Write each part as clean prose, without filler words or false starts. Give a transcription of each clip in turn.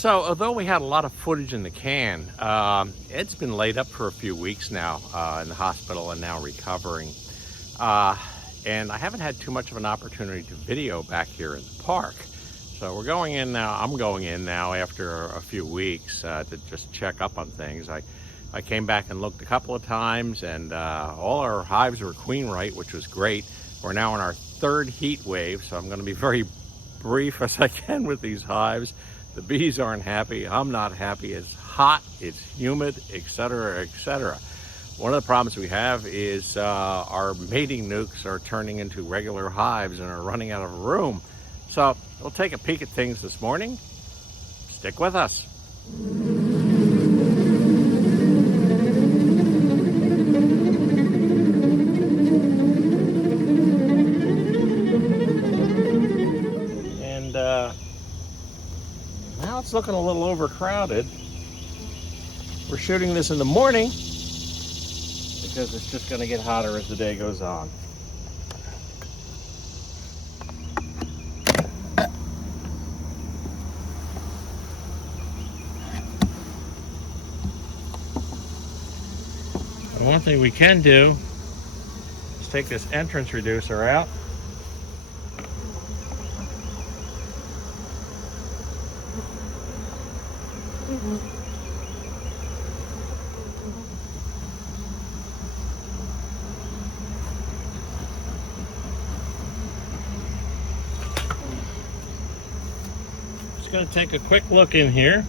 So, although we had a lot of footage in the can, Ed's been laid up for a few weeks now in the hospital and now recovering. Uh, and I haven't had too much of an opportunity to video back here in the park. So we're going in now. I'm going in now after a few weeks to just check up on things. I came back and looked a couple of times, and all our hives were queen right, which was great. We're now in our third heat wave, so I'm going to be very brief as I can with these hives. The bees aren't happy. I'm not happy. It's hot, it's humid, etc., etc. One of the problems we have is our mating nucs are turning into regular hives and are running out of room. So we'll take a peek at things this morning. Stick with us. And now it's looking a little overcrowded. We're shooting this in the morning because it's just going to get hotter as the day goes on. And one thing we can do is take this entrance reducer out. Just going to take a quick look in here.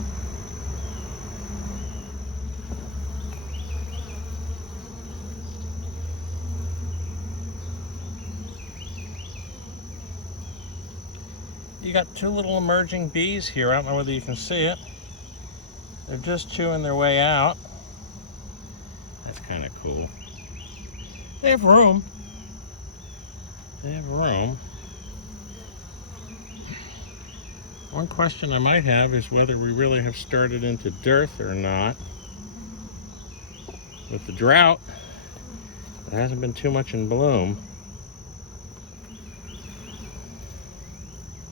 You got two little emerging bees here. I don't know whether you can see it. They're just chewing their way out. That's kind of cool. They have room. They have room. One question I might have is whether we really have started into dearth or not. With the drought, there hasn't been too much in bloom.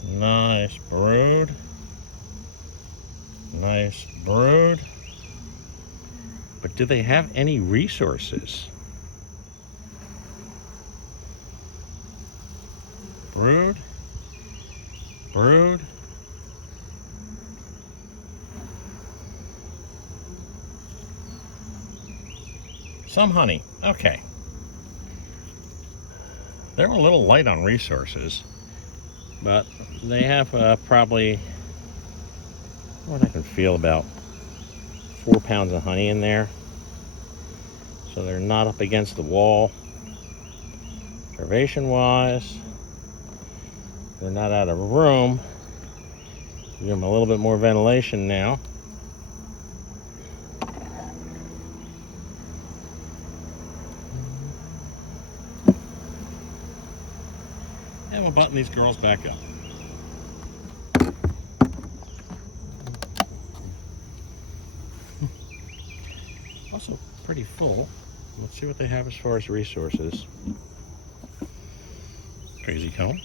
Nice brood. Nice brood. But do they have any resources? Brood. Brood. Some honey. Okay. They're a little light on resources, but they have probably, what I can feel, about 4 pounds of honey in there. So they're not up against the wall. Starvation wise, they're not out of room. Give them a little bit more ventilation now. And we'll button these girls back up. Also pretty full. Let's see what they have as far as resources. Crazy comb.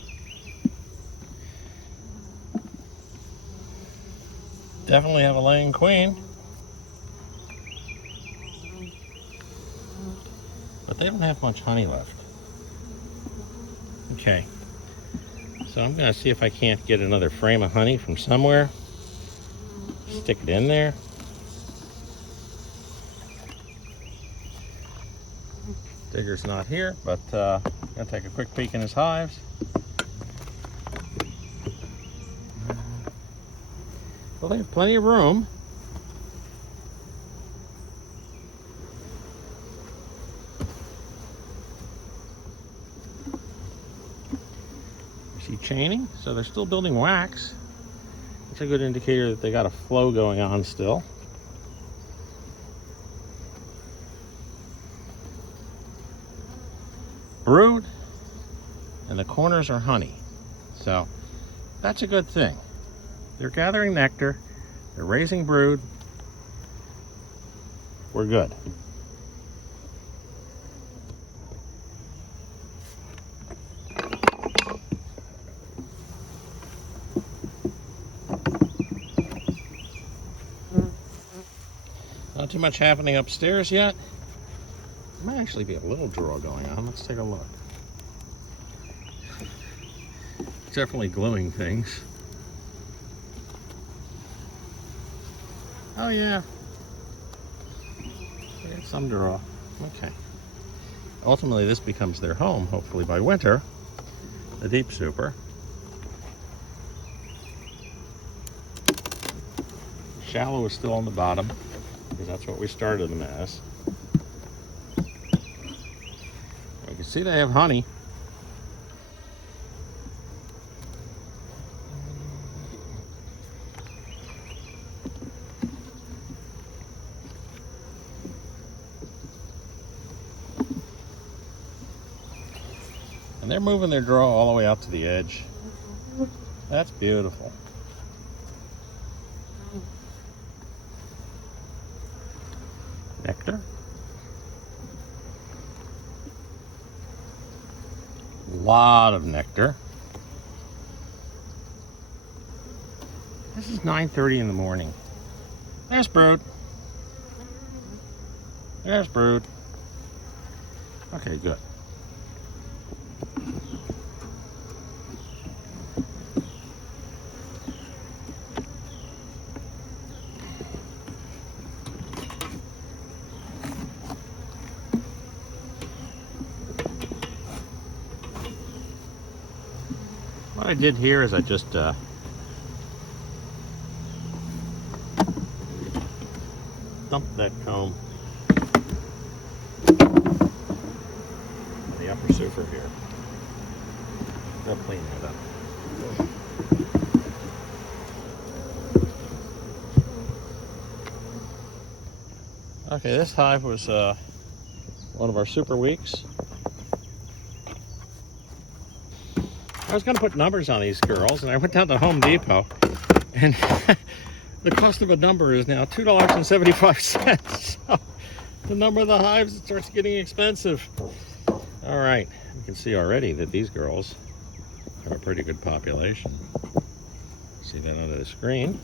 Definitely have a laying queen. But they don't have much honey left. Okay. So I'm going to see if I can't get another frame of honey from somewhere. Stick it in there. Digger's not here, but I'm going to take a quick peek in his hives. Well, they have plenty of room. You see chaining, so they're still building wax. It's a good indicator that they got a flow going on still. Brood, and the corners are honey. So that's a good thing. They're gathering nectar, they're raising brood. We're good. Not too much happening upstairs yet. There might actually be a little draw going on. Let's take a look. Definitely gluing things. Oh yeah. There's some draw. Okay. Ultimately this becomes their home, hopefully by winter. The deep super. Shallow is still on the bottom, because that's what we started them as. You can see they have honey. And they're moving their draw all the way out to the edge. That's beautiful. Nectar. A lot of nectar. This is 9:30 in the morning. There's brood. There's brood. Okay, good. What I did here is I just dumped that comb in the upper super here. I'll clean that up. Okay, this hive was one of our super weeks. I was going to put numbers on these girls, and I went down to Home Depot, and the cost of a number is now $2.75. So the number of the hives, it starts getting expensive. All right, you can see already that these girls are a pretty good population. See that under the screen.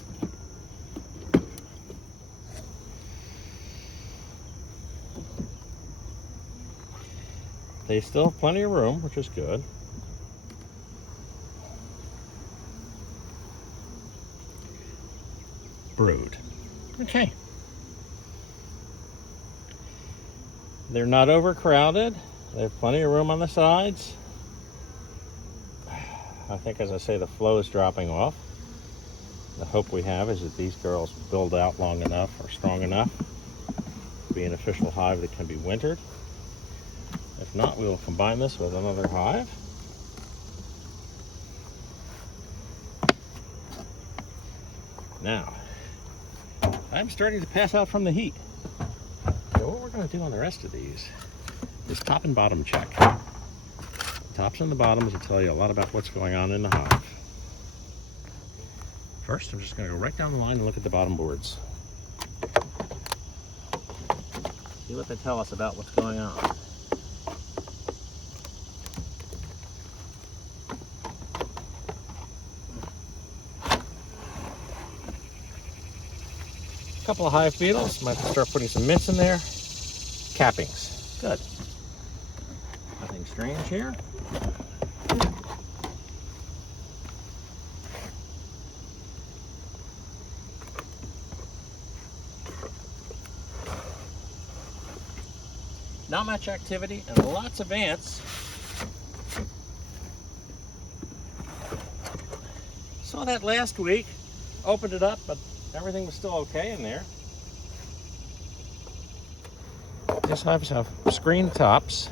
They still have plenty of room, which is good. Brood. Okay. They're not overcrowded. They have plenty of room on the sides. I think, as I say, the flow is dropping off. The hope we have is that these girls build out long enough or strong enough to be an official hive that can be wintered. If not, we will combine this with another hive. Now, I'm starting to pass out from the heat. So what we're going to do on the rest of these is top and bottom check. The tops and the bottoms will tell you a lot about what's going on in the hive. First, I'm just going to go right down the line and look at the bottom boards. See what they tell us about what's going on. Couple of hive beetles. Might start putting some mints in there. Cappings. Good. Nothing strange here. Not much activity and lots of ants. Saw that last week. Opened it up, but everything was still okay in there. These hives have screen tops.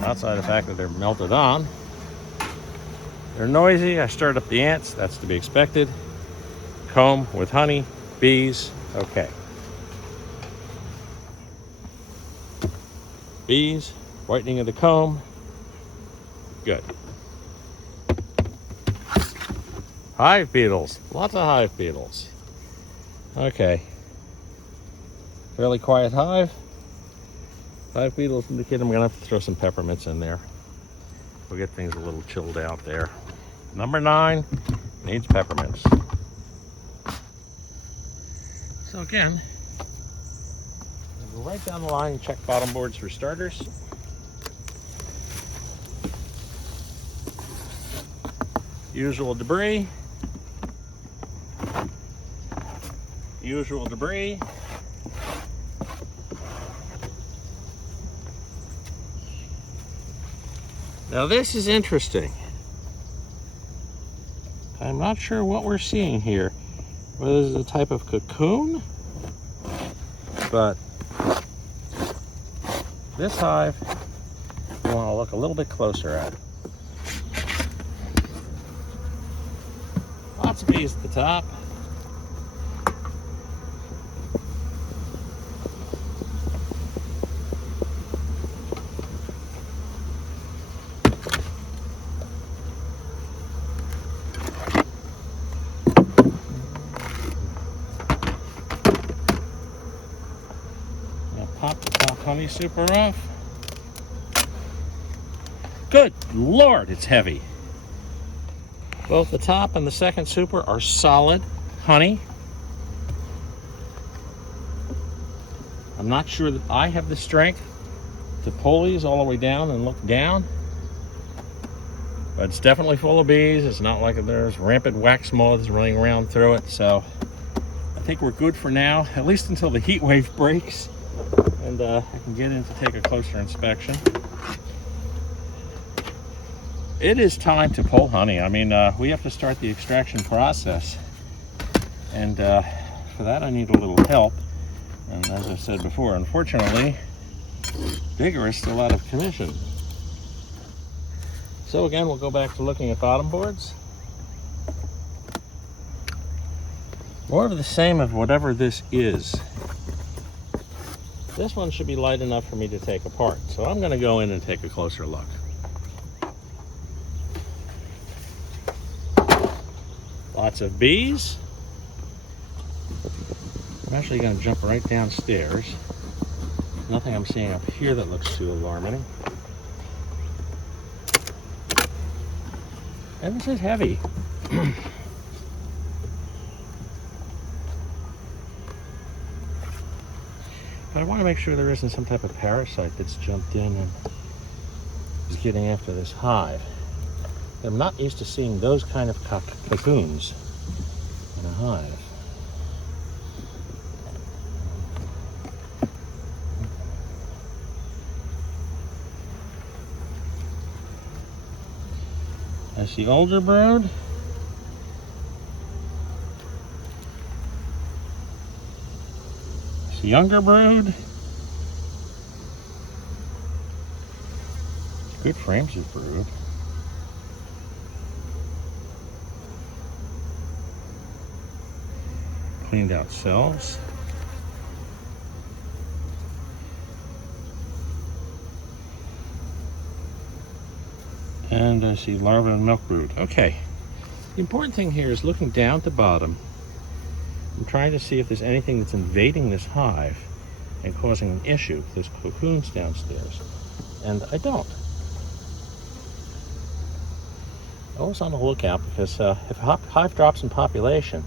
Outside the fact that they're melted on. They're noisy. I stirred up the ants. That's to be expected. Comb with honey, bees. Okay. Bees, whitening of the comb. Good. Hive beetles, lots of hive beetles. Okay. Fairly quiet hive. Hive beetles indicate I'm gonna have to throw some peppermints in there. We'll get things a little chilled out there. Number 9 needs peppermints. So again, we'll go right down the line and check bottom boards for starters. Usual debris. Usual debris. Now this is interesting. I'm not sure what we're seeing here. Whether this is a type of cocoon, but this hive we want to look a little bit closer at. Lots of bees at the top. Pop the top honey super off. Good Lord, it's heavy. Both the top and the second super are solid honey. I'm not sure that I have the strength to pull these all the way down and look down, but it's definitely full of bees. It's not like there's rampant wax moths running around through it, so I think we're good for now, at least until the heat wave breaks and I can get in to take a closer inspection. It is time to pull honey. I mean, we have to start the extraction process, and for that I need a little help. And as I said before, unfortunately, Digger is still out of commission. So again, we'll go back to looking at bottom boards. More of the same of whatever this is. This one should be light enough for me to take apart, so I'm going to go in and take a closer look. Lots of bees. I'm actually going to jump right downstairs. Nothing I'm seeing up here that looks too alarming. And this is heavy. But I want to make sure there isn't some type of parasite that's jumped in and is getting after this hive. I'm not used to seeing those kind of cocoons in a hive. I see older brood. I see younger brood. Good frames of brood. Cleaned out cells. And I see larvae and milk brood. Okay. The important thing here is looking down at the bottom. I'm trying to see if there's anything that's invading this hive and causing an issue. There's cocoons downstairs. And I don't. Always on the lookout, because if a hive drops in population,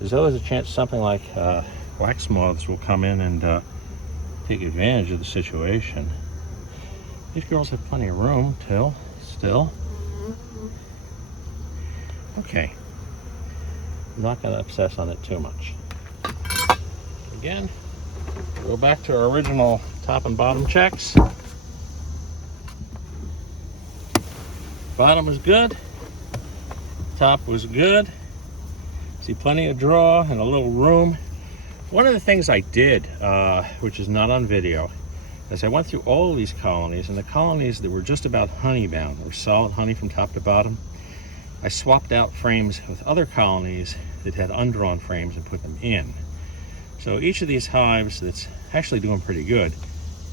there's always a chance something like wax moths will come in and take advantage of the situation. These girls have plenty of room still. Okay. I'm not going to obsess on it too much. Again, go back to our original top and bottom checks. Bottom was good. Top was good. See plenty of draw and a little room. One of the things I did, which is not on video, is I went through all of these colonies, and the colonies that were just about honey bound, were solid honey from top to bottom, I swapped out frames with other colonies that had undrawn frames and put them in. So each of these hives that's actually doing pretty good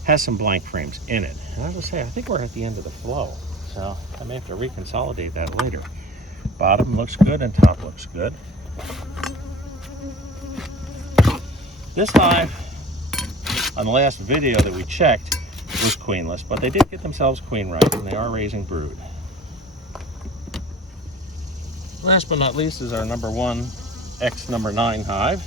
has some blank frames in it. And as I say, I think we're at the end of the flow, so I may have to reconsolidate that later. Bottom looks good and top looks good. This hive, on the last video that we checked, was queenless, but they did get themselves queen right, and they are raising brood. Last but not least is our number 1 X number 9 hive.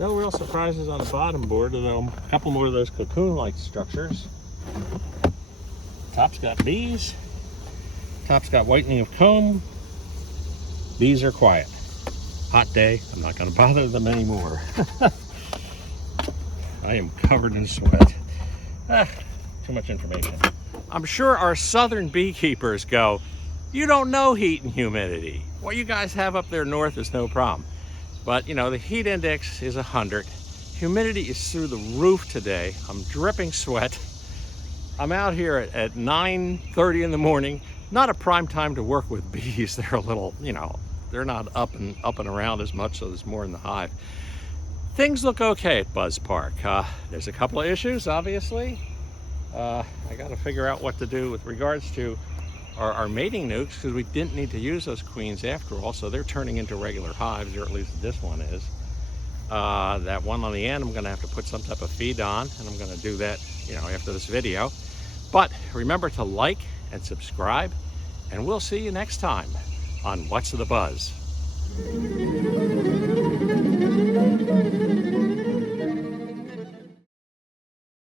No real surprises on the bottom board, although a couple more of those cocoon-like structures. Top's got bees. Top's got whitening of comb. Bees are quiet. Hot day. I'm not going to bother them anymore. I am covered in sweat. Too much information. I'm sure our southern beekeepers go, you don't know heat and humidity. What you guys have up there north is no problem. But you know, the heat index is 100. Humidity is through the roof today. I'm dripping sweat. I'm out here at 9:30 in the morning. Not a prime time to work with bees. They're a little, you know, they're not up and around as much, so there's more in the hive. Things look okay at Buzz Park. There's a couple of issues, obviously. I got to figure out what to do with regards to our mating nukes, because we didn't need to use those queens after all, so they're turning into regular hives, or at least this one is. That one on the end, I'm going to have to put some type of feed on, and I'm going to do that, you know, after this video. But remember to like and subscribe, and we'll see you next time on What's the Buzz.